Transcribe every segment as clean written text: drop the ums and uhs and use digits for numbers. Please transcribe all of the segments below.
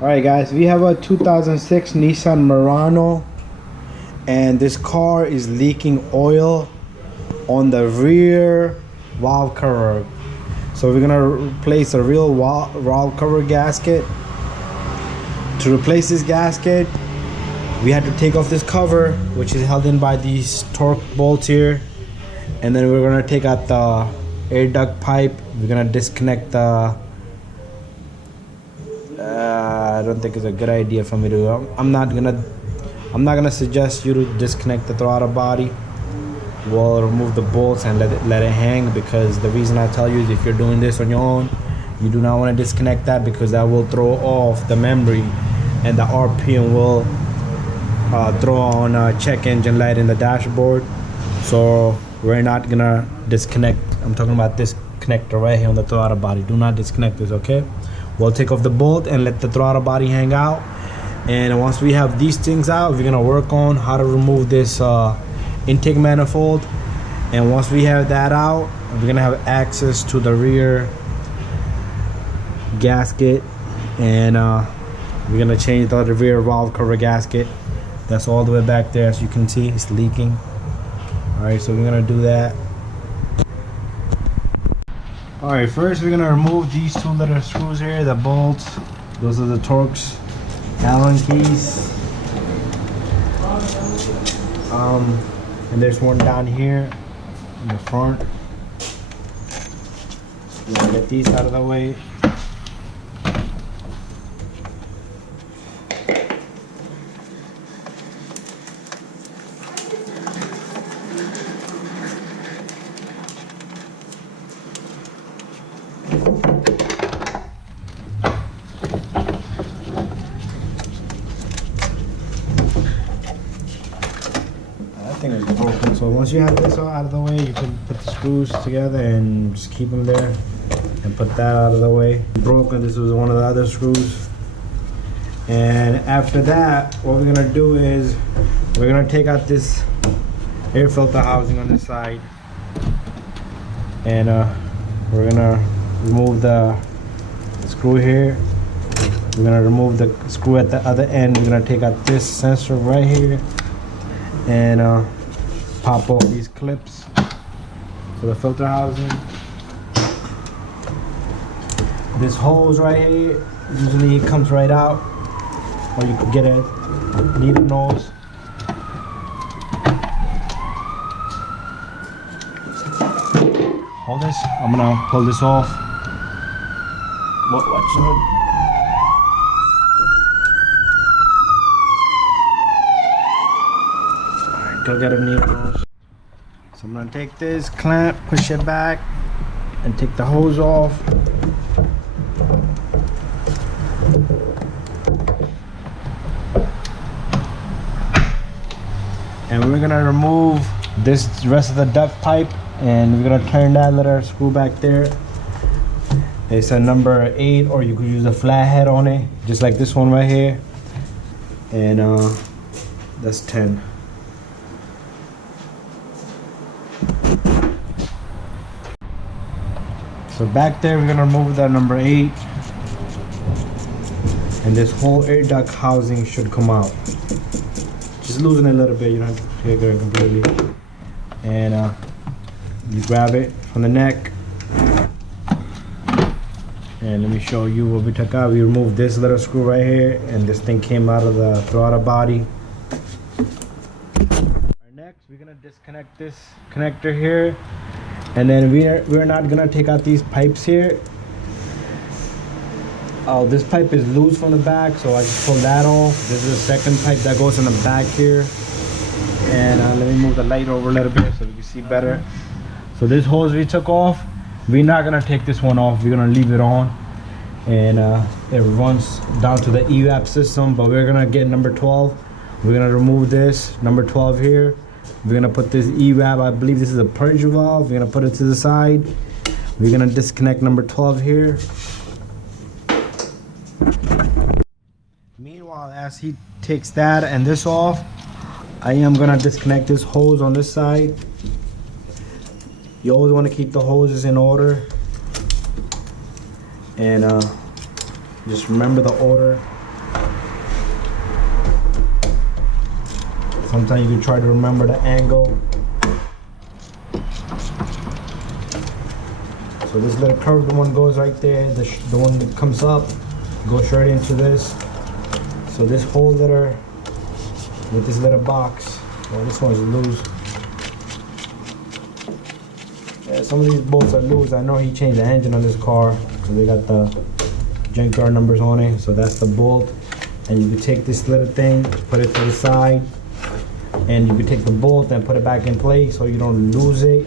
Alright guys, we have a 2006 Nissan Murano, and this car is leaking oil on the rear valve cover. So we're gonna replace a real valve cover gasket. To replace this gasket, we had to take off this cover, which is held in by these torque bolts here, and then we're gonna take out the air duct pipe. We're gonna disconnect the I don't think it's a good idea for me to. I'm not gonna suggest you to disconnect the throttle body. We'll remove the bolts and let it hang, because the reason I tell you is if you're doing this on your own, you do not want to disconnect that, because that will throw off the memory, and the RPM will throw on a check engine light in the dashboard. So we're not gonna disconnect. I'm talking about this connector right here on the throttle body. Do not disconnect this, okay? We'll take off the bolt and let the throttle body hang out. And once we have these things out, we're gonna work on how to remove this intake manifold. And once we have that out, we're gonna have access to the rear gasket, and we're gonna change the rear valve cover gasket. That's all the way back there. As you can see, it's leaking. All right, so we're gonna do that. All right, first we're gonna remove these two little screws here, the bolts. Those are the Torx Allen keys. And there's one down here in the front. We're gonna get these out of the way. Thing is broken, so once you have this all out of the way, you can put the screws together and just keep them there, and put that out of the way. Broken, this was one of the other screws. And after that, what we're gonna do is we're gonna take out this air filter housing on this side, and we're gonna remove the screw here. We're gonna remove the screw at the other end. We're gonna take out this sensor right here, and pop off these clips for the filter housing. This hose right here, usually it comes right out, or you could get a needle nose. Hold this. I'm gonna pull this off. Watch it. Go get a needle nose. So I'm gonna take this clamp, push it back, and take the hose off. And we're gonna remove this rest of the duct pipe, and we're gonna turn that little screw back there. It's a number 8, or you could use a flathead on it, just like this one right here. And that's 10. So back there, we're gonna remove that number 8, and this whole air duct housing should come out. Just loosen it a little bit, you don't have to take it completely. And you grab it from the neck, and let me show you what we took out. We removed this little screw right here, and this thing came out of the throttle body. Next, we're gonna disconnect this connector here. And then we're not gonna take out these pipes here. Oh, this pipe is loose from the back, so I just pulled that off. This is the second pipe that goes in the back here. And let me move the light over a little bit so we can see better. So this hose we took off, we're not gonna take this one off. We're gonna leave it on, and it runs down to the EVAP system. But we're gonna get number 12. We're gonna remove this number 12 here. We're gonna put this EVAP, I believe this is a purge valve. We're gonna put it to the side. We're gonna disconnect number 12 here. Meanwhile, as he takes that and this off, I am gonna disconnect this hose on this side. You always wanna keep the hoses in order. And just remember the order. Sometimes you can try to remember the angle. So this little curved one goes right there. The one that comes up goes straight into this. So this whole little, with this little box, well, this one's loose. Yeah, some of these bolts are loose. I know he changed the engine on this car because they got the junkyard numbers on it. So that's the bolt. And you can take this little thing, put it to the side, and you can take the bolt and put it back in place so you don't lose it.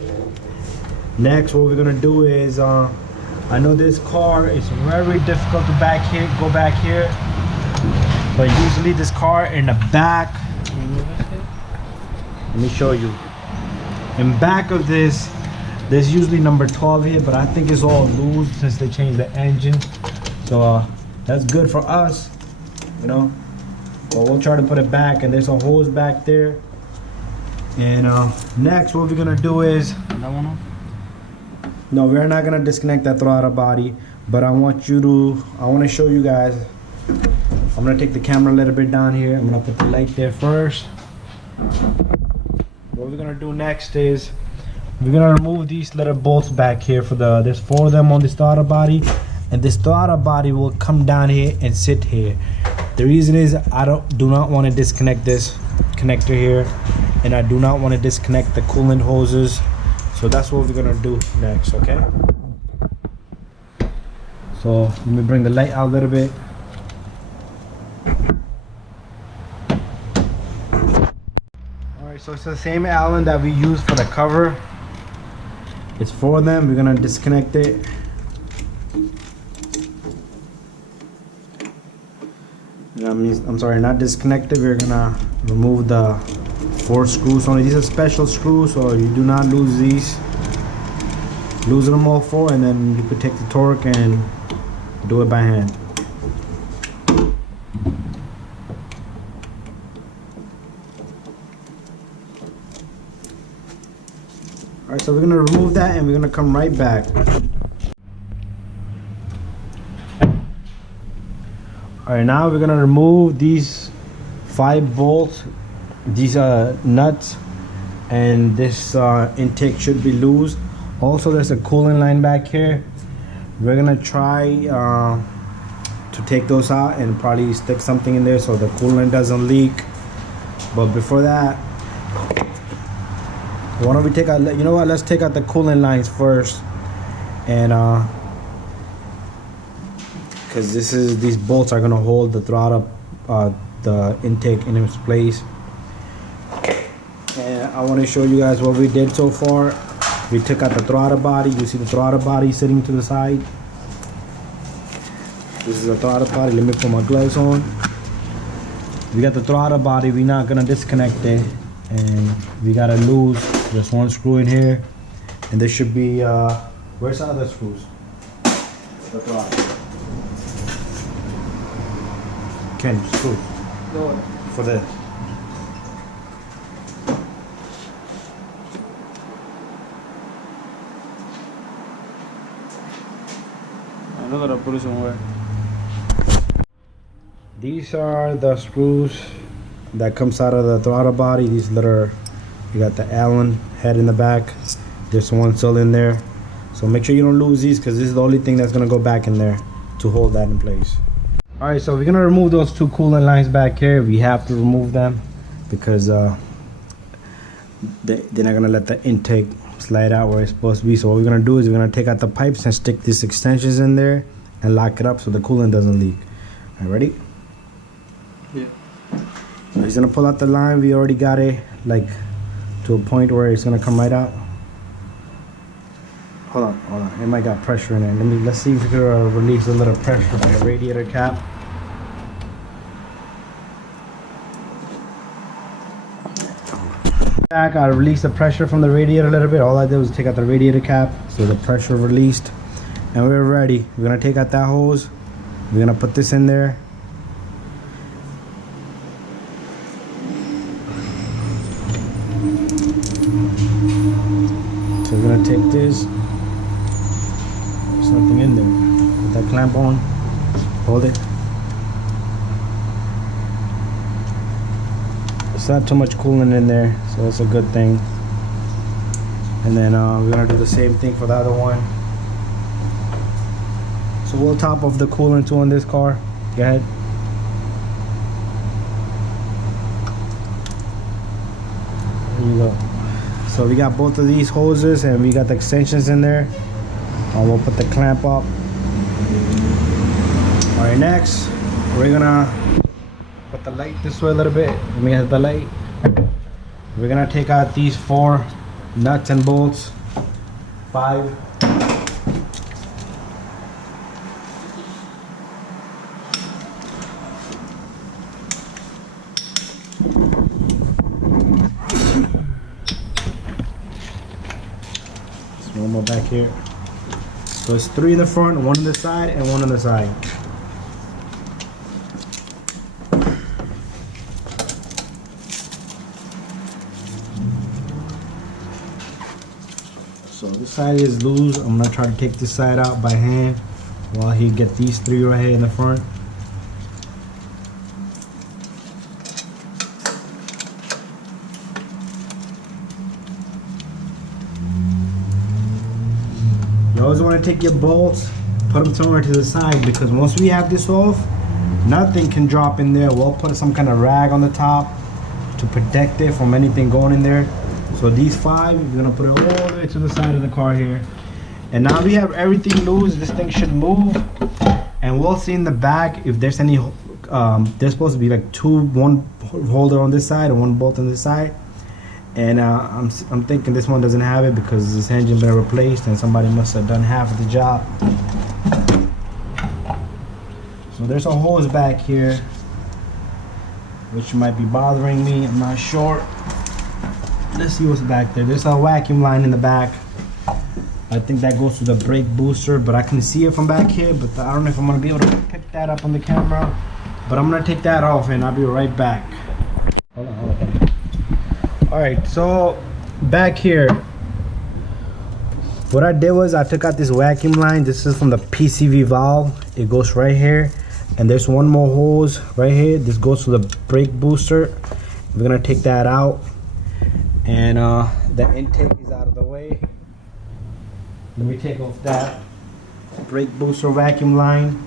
Next, what we're gonna do is, I know this car is very difficult to go back here, but usually this car in the back, let me show you. In back of this, there's usually number 12 here, but I think it's all loose since they changed the engine. So that's good for us, you know. But we'll try to put it back, and there's a hose back there. And next, what we're gonna do is, no, we're not gonna disconnect that throttle body, but I want to show you guys. I'm gonna take the camera a little bit down here. I'm gonna put the light there first. What we're gonna do next is we're gonna remove these little bolts back here there's 4 of them on this throttle body, and this throttle body will come down here and sit here. The reason is I do not want to disconnect this connector here, and I do not want to disconnect the coolant hoses. So that's what we're gonna do next, okay? So let me bring the light out a little bit. Alright, so it's the same Allen that we use for the cover. It's 4 of them. We're gonna disconnect it. I'm sorry, not disconnect it. We're gonna remove the 4 screws only. These are special screws, so you do not lose these. Lose them all 4, and then you could take the torque and do it by hand. Alright, so we're gonna remove that, and we're gonna come right back. Alright, now we're gonna remove these 5 bolts. These are nuts, and this intake should be loose. Also, there's a coolant line back here. We're gonna try to take those out and probably stick something in there so the coolant doesn't leak. But before that, why don't we take out, you know what, let's take out the coolant lines first, and because these bolts are gonna hold the throttle, the intake in its place. And I want to show you guys what we did so far. We took out the throttle body. You see the throttle body sitting to the side. This is the throttle body. Let me put my gloves on. We got the throttle body. We're not gonna disconnect it, and we gotta lose just 1 screw in here, and there should be where's the other screws? The throttle. Ken, screws. No. For the. I gotta put it somewhere. These are the screws that comes out of the throttle body. These little, you got the Allen head in the back. There's one still in there. So make sure you don't lose these, because this is the only thing that's gonna go back in there to hold that in place. Alright, so we're gonna remove those 2 coolant lines back here. We have to remove them because they're not gonna let the intake slide out where it's supposed to be. So what we're gonna do is we're gonna take out the pipes and stick these extensions in there and lock it up so the coolant doesn't leak. Alright, ready? Yeah. So he's gonna pull out the line. We already got it like to a point where it's gonna come right out. Hold on, it might got pressure in it. Let's see if we can release a little pressure from the radiator cap. Back, I released the pressure from the radiator a little bit. All I did was take out the radiator cap, so the pressure released, and we're ready. We're gonna take out that hose. We're gonna put this in there. So we're gonna take this. There's nothing in there. Put that clamp on. Hold it. It's not too much coolant in there, so it's a good thing. And then we're gonna do the same thing for the other one. So we'll top off the coolant too on this car. Go ahead. There you go. So we got both of these hoses and we got the extensions in there. We'll put the clamp up. Alright, next we're gonna put the light this way a little bit. Let me hit the light. We're gonna take out these 4 nuts and bolts. 5. One more back here. So it's 3 in the front, 1 on the side, and 1 on the side. So this side is loose. I'm gonna try to take this side out by hand while he get these 3 right here in the front. You always want to take your bolts, put them somewhere to the side, because once we have this off, nothing can drop in there. We'll put some kind of rag on the top to protect it from anything going in there. So these 5, we're gonna put it all the way to the side of the car here. And now we have everything loose. This thing should move, and we'll see in the back if there's any. There's supposed to be like 1 holder on this side and 1 bolt on this side. And I'm thinking this one doesn't have it because this engine been replaced and somebody must have done half of the job. So there's a hose back here which might be bothering me. I'm not sure. Let's see what's back there. There's a vacuum line in the back. I think that goes to the brake booster, but I can see it from back here, but I don't know if I'm gonna be able to pick that up on the camera. But I'm gonna take that off and I'll be right back. Hold on. Alright, so back here, what I did was I took out this vacuum line. This is from the PCV valve. It goes right here, and there's 1 more hose right here. This goes to the brake booster. We're gonna take that out, and the intake is out of the way. Let me take off that brake booster vacuum line.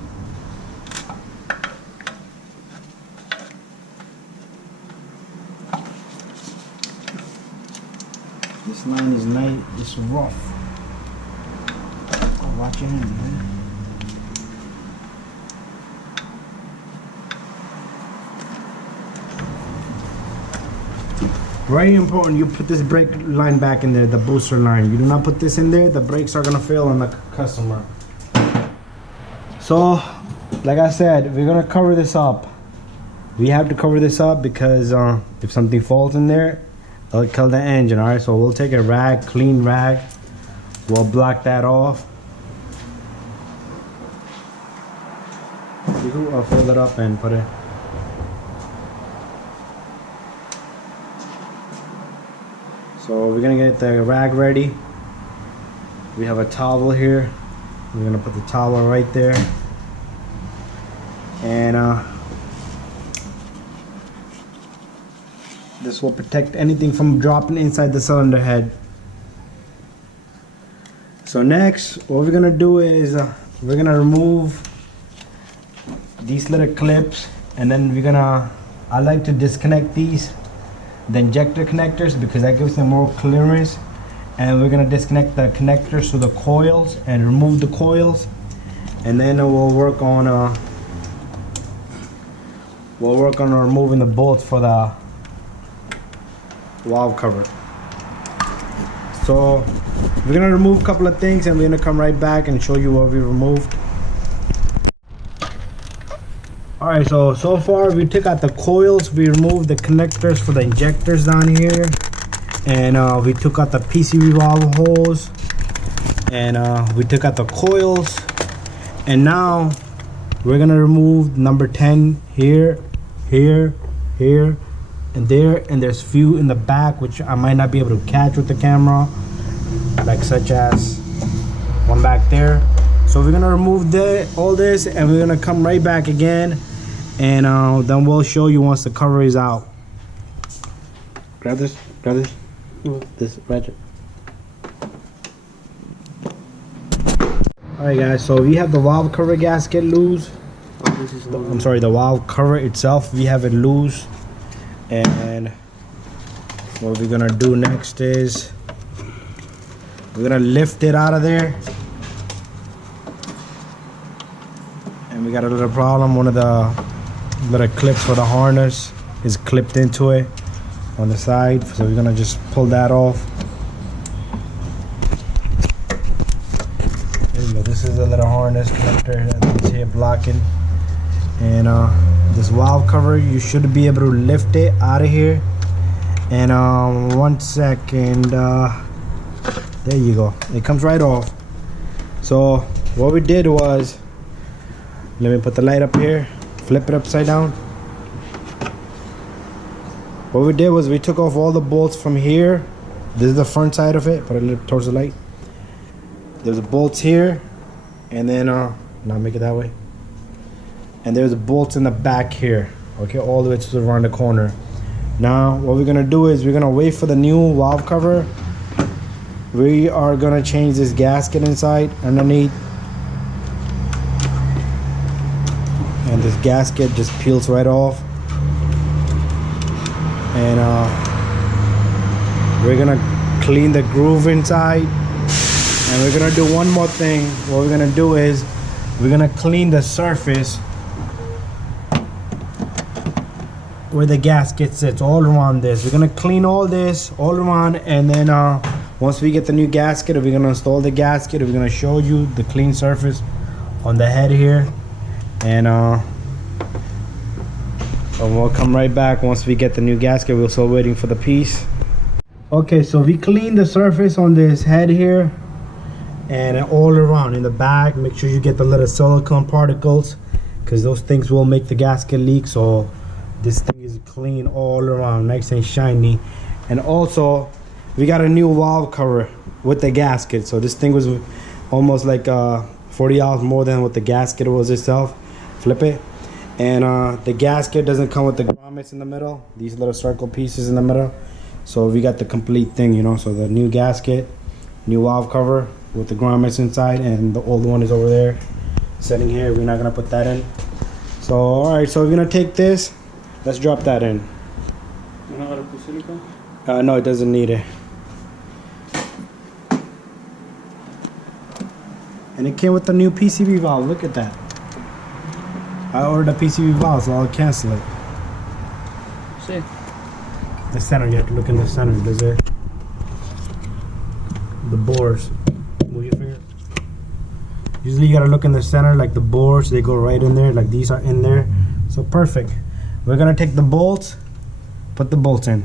This line is nice, it's rough. Oh, watch your hand, man. Very important, you put this brake line back in there, the booster line. You do not put this in there, the brakes are gonna fail on the customer. So, like I said, we're gonna cover this up. We have to cover this up because if something falls in there, it'll kill the engine. Alright, so we'll take a rag, clean rag. We'll block that off. I'll fill it up and put it. So we're gonna get the rag ready. We have a towel here. We're gonna put the towel right there. And this will protect anything from dropping inside the cylinder head. So next, what we're gonna do is we're gonna remove these little clips, and then I like to disconnect these, the injector connectors, because that gives them more clearance. And we're gonna disconnect the connectors to the coils and remove the coils, and then we'll work on removing the bolts for the valve cover. So we're gonna remove a couple of things and we're gonna come right back and show you what we removed. Alright, so far we took out the coils, we removed the connectors for the injectors down here, and we took out the PCV valve hose, and we took out the coils, and now we're gonna remove number 10 here, here, and there, and there's few in the back which I might not be able to catch with the camera, like such as one back there. So we're gonna remove all this, and we're gonna come right back again, and then we'll show you once the cover is out. Grab this. This ratchet. Alright guys, so we have the valve cover gasket loose. I'm sorry, the valve cover itself, we have it loose. And what we're gonna do next is we're gonna lift it out of there. And we got a little problem. One of the little clips for the harness is clipped into it on the side, so we're gonna just pull that off. There you go. This is a little harness connector that's here blocking, and this valve cover, you should be able to lift it out of here. And 1 second, there you go, it comes right off. So what we did was, let me put the light up here, flip it upside down. What we did was we took off all the bolts from here. This is the front side of it. Put it towards the light. There's bolts here, and then now make it that way. And there's bolts in the back here. Okay, all the way to around the corner. Now what we're gonna do is we're gonna wait for the new valve cover. We are gonna change this gasket inside underneath, and this gasket just peels right off. And we're gonna clean the groove inside, and we're gonna do one more thing. What we're gonna do is we're gonna clean the surface where the gasket sits, all around this. We're gonna clean all this all around, and then once we get the new gasket, we're gonna install the gasket. We're gonna show you the clean surface on the head here, and we'll come right back once we get the new gasket. We're still waiting for the piece. Okay, so we cleaned the surface on this head here and all around in the back. Make sure you get the little silicone particles, because those things will make the gasket leak. So this thing is clean all around, nice and shiny. And also we got a new valve cover with the gasket. So this thing was almost like $40 more than what the gasket was itself. Flip it. And the gasket doesn't come with the grommets in the middle, these little circle pieces in the middle. So we got the complete thing, you know. So the new gasket, new valve cover with the grommets inside, and the old one is over there sitting here. We're not gonna put that in. So alright, so we're gonna take this, let's drop that in. You know how to put silicone? No, it doesn't need it. And it came with the new PCB valve. Look at that. I ordered a PCB valve, so I'll cancel it. See? The center, you have to look in the center. Does it? The bores. Move your finger. Usually you gotta look in the center, like the bores, they go right in there, like these are in there. So perfect. We're gonna take the bolts, put the bolts in.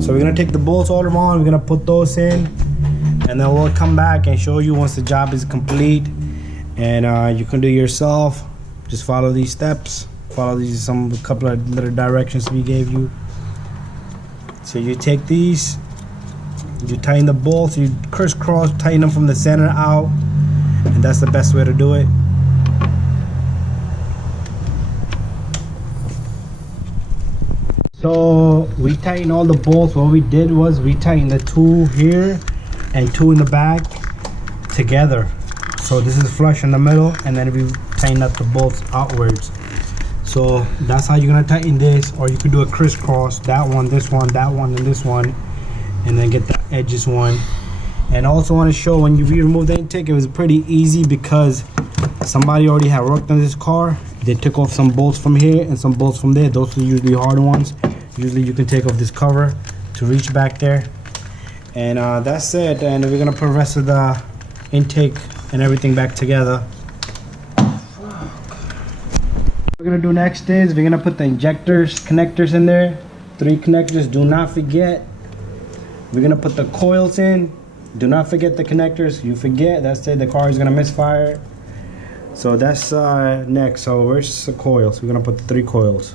So we're gonna take the bolts all around, we're gonna put those in, and then we'll come back and show you once the job is complete. And you can do it yourself. Just follow these steps. Follow these couple of little directions we gave you. So you take these, you tighten the bolts, you crisscross, tighten them from the center out, and that's the best way to do it. So we tighten all the bolts. What we did was we tightened the two here and two in the back together. So this is flush in the middle, and then we tighten up the bolts outwards. So that's how you're gonna tighten this, or you could do a crisscross, that one, this one, that one, and this one, and then get the edges one. And I also want to show when you remove the intake, it was pretty easy because somebody already had worked on this car. They took off some bolts from here and some bolts from there. Those are usually hard ones. Usually you can take off this cover to reach back there. And that's it. And we're gonna put the rest of the intake and everything back together. What we're gonna do next is we're gonna put the injectors, connectors in there. 3 connectors, do not forget. We're gonna put the coils in. Do not forget the connectors. You forget, that's it, the car is gonna misfire. So that's next. So where's the coils? We're gonna put the 3 coils.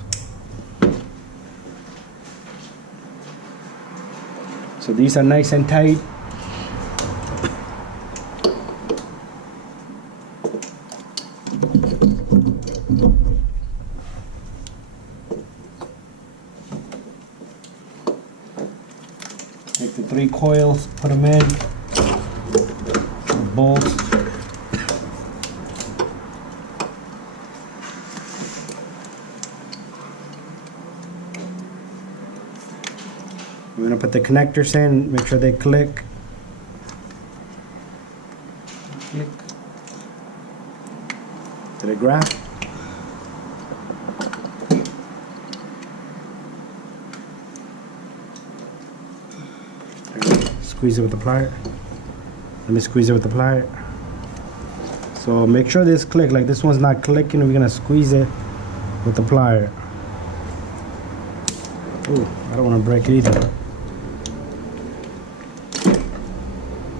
So these are nice and tight. 3 coils, put them in, bolts. We're gonna put the connectors in, make sure they click. Click. Did it grab? Squeeze it with the plier. Let me squeeze it with the plier. So make sure this click, like this one's not clicking, we're gonna squeeze it with the plier. Ooh, I don't wanna break it either.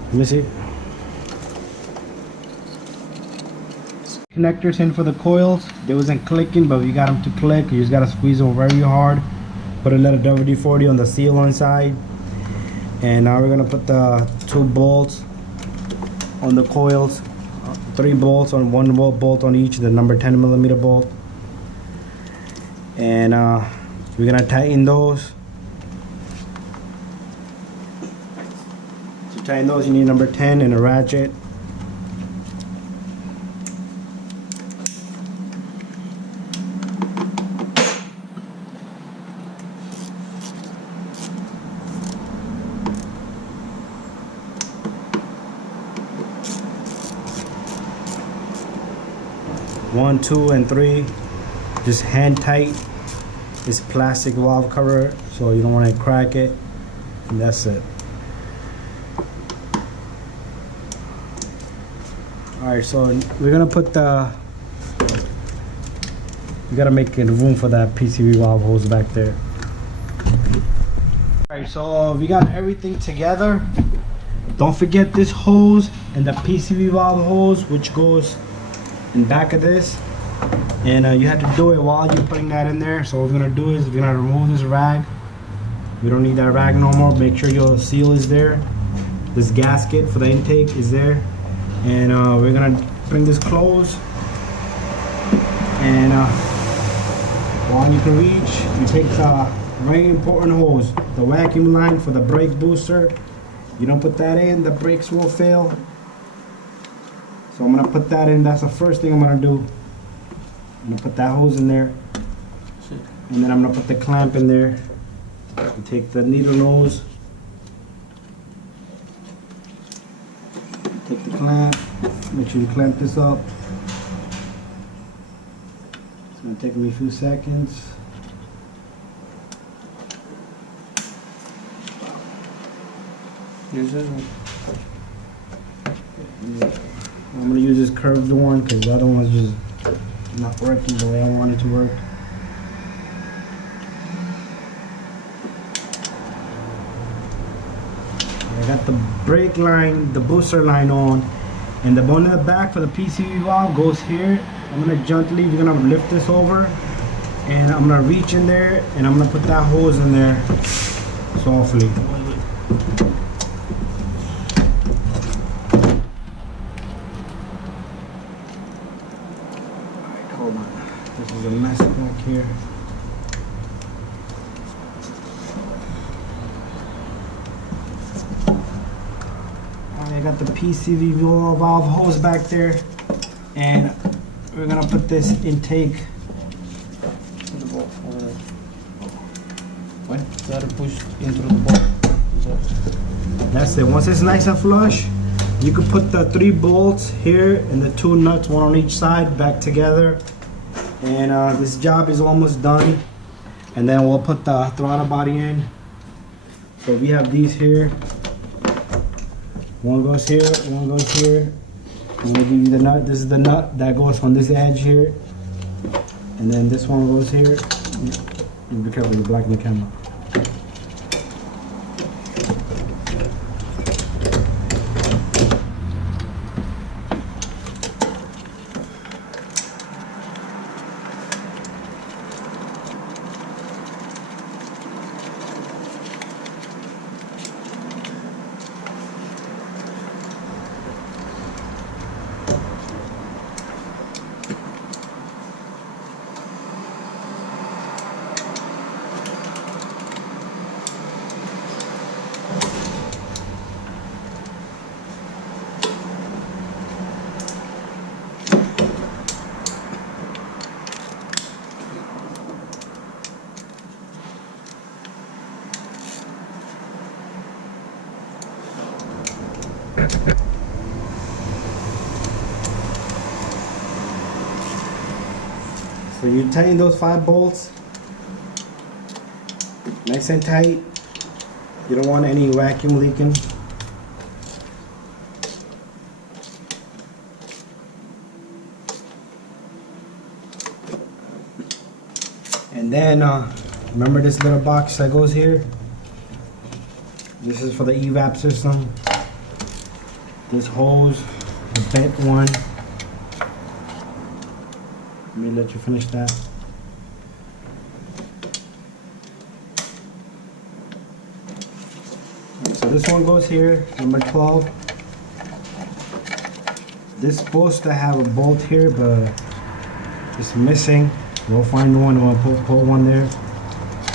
Let me see. Connectors in for the coils. They wasn't clicking, but we got them to click. You just gotta squeeze them very hard. Put a little WD-40 on the seal inside. And now we're gonna put the 2 bolts on the coils. 3 bolts on 1 bolt on each, the number 10mm bolt. And we're gonna tighten those. To tighten those, you need number 10 and a ratchet. One, 2, and 3, just hand tight. It's plastic valve cover, so you don't want to crack it. And that's it. All right, so we're gonna put the. We gotta make room for that PCV valve hose back there. All right, so we got everything together. Don't forget this hose and the PCV valve hose, which goes in back of this, and you have to do it while you're putting that in there. So what we're gonna do is we're gonna remove this rag. We don't need that rag no more. Make sure your seal is there. This gasket for the intake is there, and we're gonna bring this close. And while you can reach, you take the very important hose, the vacuum line for the brake booster. You don't put that in, the brakes will fail. So I'm gonna put that in. That's the first thing I'm gonna do. I'm gonna put that hose in there, and then I'm gonna put the clamp in there. And take the needle nose, take the clamp. Make sure you clamp this up. It's gonna take me a few seconds. Yes, sir. I'm gonna use this curved one because the other one's just not working the way I want it to work. I got the brake line, the booster line on, and the one in the back for the PCV valve goes here. I'm gonna gently, we're gonna lift this over, and I'm gonna reach in there, and I'm gonna put that hose in there softly. Hold on, this is a mess back here. I got the PCV valve hose back there, and we're gonna put this intake. What? Gotta push into the bolt. That's it. Once it's nice and flush, you can put the 3 bolts here and the 2 nuts, one on each side, back together. And this job is almost done. And then we'll put the throttle body in. So we have these here. One goes here, one goes here. I'm gonna give you the nut. This is the nut that goes on this edge here. And then this one goes here. And be careful, you're blocking the camera. So you tighten those 5 bolts nice and tight. You don't want any vacuum leaking. And then remember this little box that goes here? This is for the evap system. This hose, the bent one. Let me let you finish that. So this one goes here, number 12. This is supposed to have a bolt here, but it's missing. We'll find one, we'll put one there.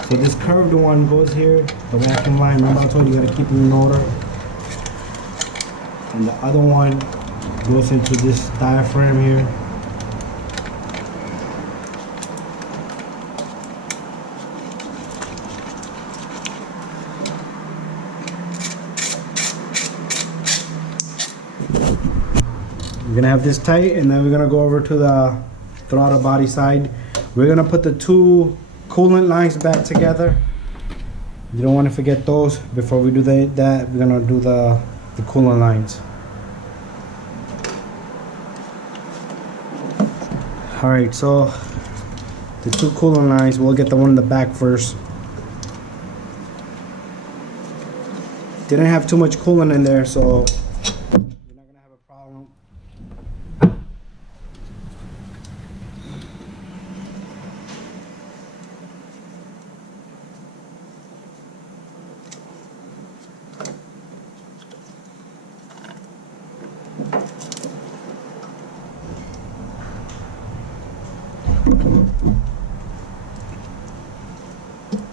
So this curved one goes here, the vacuum line. Remember I told you, you gotta keep them in order. And the other one goes into this diaphragm here. We're gonna have this tight, and then we're gonna go over to the throttle body side. We're gonna put the 2 coolant lines back together. You don't want to forget those. Before we do that, we're gonna do the coolant lines. All right, so the 2 coolant lines, we'll get the one in the back first. Didn't have too much coolant in there, so you're not gonna have a problem.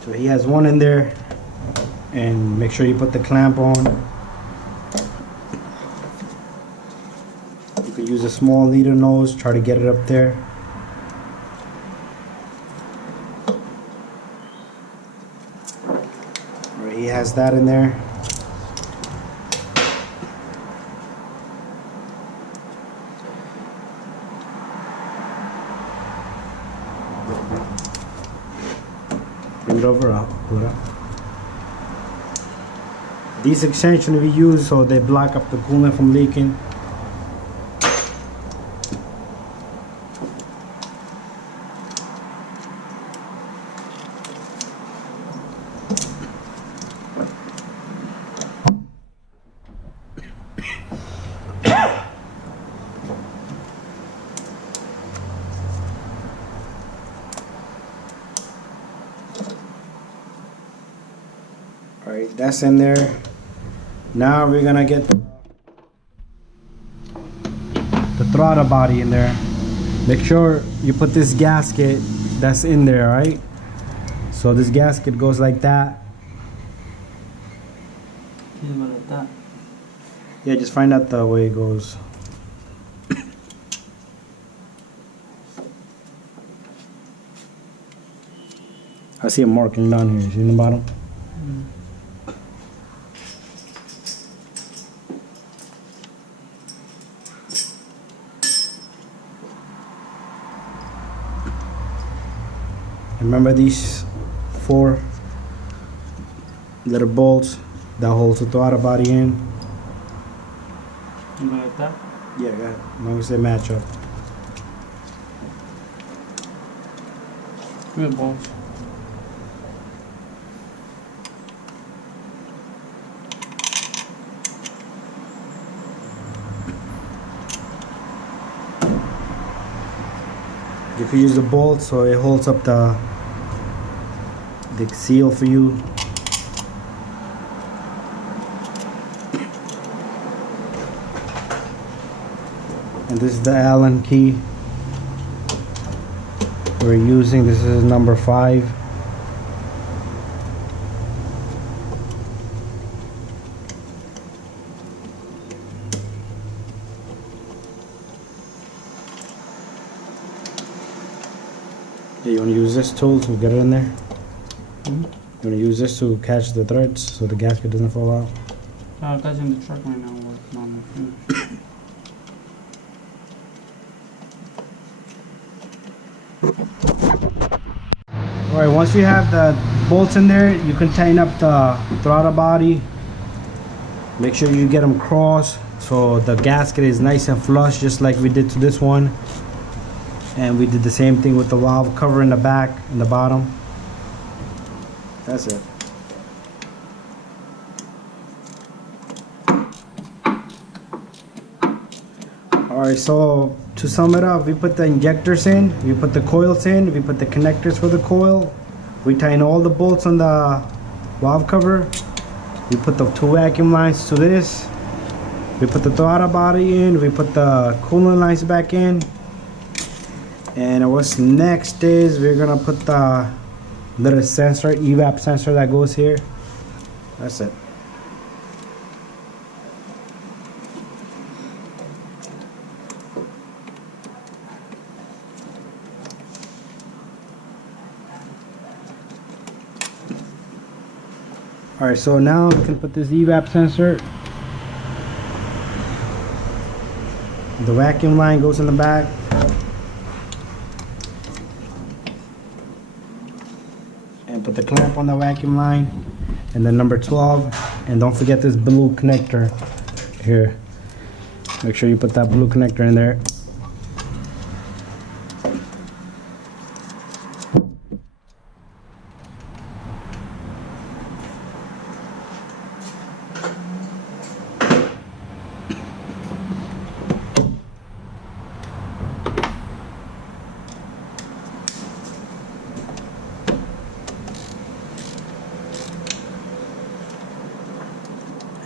So he has one in there, and make sure you put the clamp on. You could use a small leader nose, try to get it up there. Right, he has that in there. Bring it over, I'll pull it up. These extensions we use so they block up the coolant from leaking. Alright, that's in there. Now we're gonna get the throttle body in there. Make sure you put this gasket that's in there, right? So this gasket goes like that. Like that. Yeah, just find out the way it goes. I see a marking down here. See in the bottom? Remember these 4 little bolts that holds the throttle body in? Like that? Yeah, go ahead. As long as they match up. Good balls. You could use the bolt so it holds up the seal for you. And this is the Allen key we're using. This is number 5. Yeah, you want to use this tool to get it in there? You want to use this to catch the threads so the gasket doesn't fall out? That's in the truck right now. Alright, once you have the bolts in there, you can tighten up the throttle body. Make sure you get them crossed so the gasket is nice and flush, just like we did to this one. And we did the same thing with the valve cover in the back and the bottom. That's it. Alright, so to sum it up, we put the injectors in, we put the coils in, we put the connectors for the coil, we tighten all the bolts on the valve cover, we put the 2 vacuum lines to this, we put the throttle body in, we put the coolant lines back in, and what's next is we're gonna put the little sensor, evap sensor that goes here. That's it. Alright, so now we can put this evap sensor. The vacuum line goes in the back. And put the clamp on the vacuum line. And then number 12. And don't forget this blue connector here. Make sure you put that blue connector in there.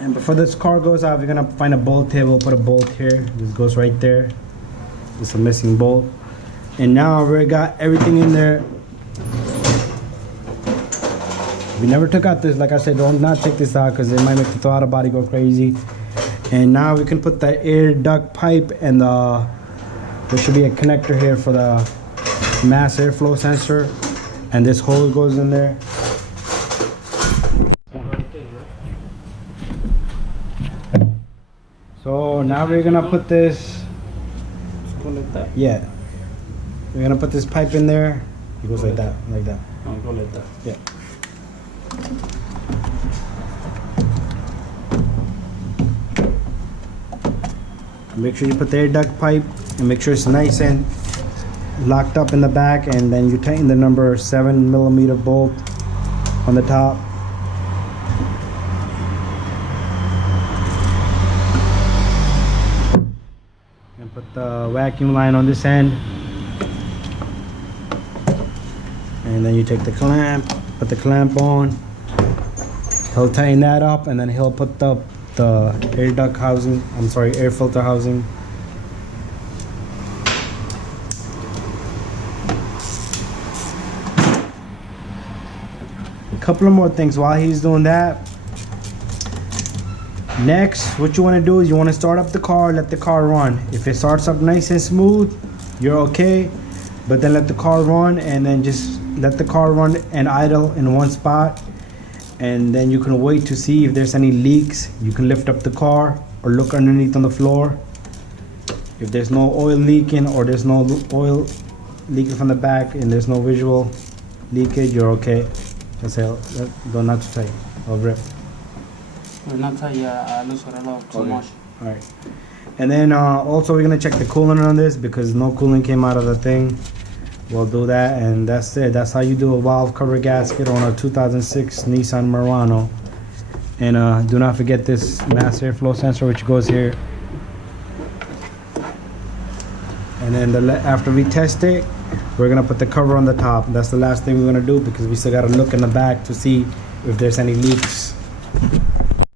And before this car goes out, we're gonna find a bolt table, put a bolt here. This goes right there. It's a missing bolt. And now we got everything in there. We never took out this, like I said, don't not take this out because it might make the throttle body go crazy. And now we can put the air duct pipe and there should be a connector here for the mass airflow sensor. And this hole goes in there. So now we're gonna put this, yeah, we're gonna put this pipe in there. It goes like that, like that. Go like that. Yeah. Make sure you put the air duct pipe and make sure it's nice and locked up in the back, and then you tighten the number 7mm bolt on the top. Put the vacuum line on this end, and then you take the clamp, put the clamp on. He'll tighten that up, and then he'll put the air duct housing, I'm sorry, air filter housing. A couple of more things while he's doing that. Next, what you want to do is you want to start up the car, let the car run. If it starts up nice and smooth, you're okay. But then let the car run, and then just let the car run and idle in one spot. And then you can wait to see if there's any leaks. You can lift up the car or look underneath on the floor. If there's no oil leaking or there's no oil leaking from the back and there's no visual leakage, you're okay. Just say, don't not to tight or rip. Okay. Alright. And then also we're gonna check the coolant on this because no coolant came out of the thing. We'll do that, and that's it. That's how you do a valve cover gasket on a 2006 Nissan Murano. And do not forget this mass airflow sensor, which goes here. And then after we test it, we're gonna put the cover on the top. That's the last thing we're gonna do because we still gotta look in the back to see if there's any leaks.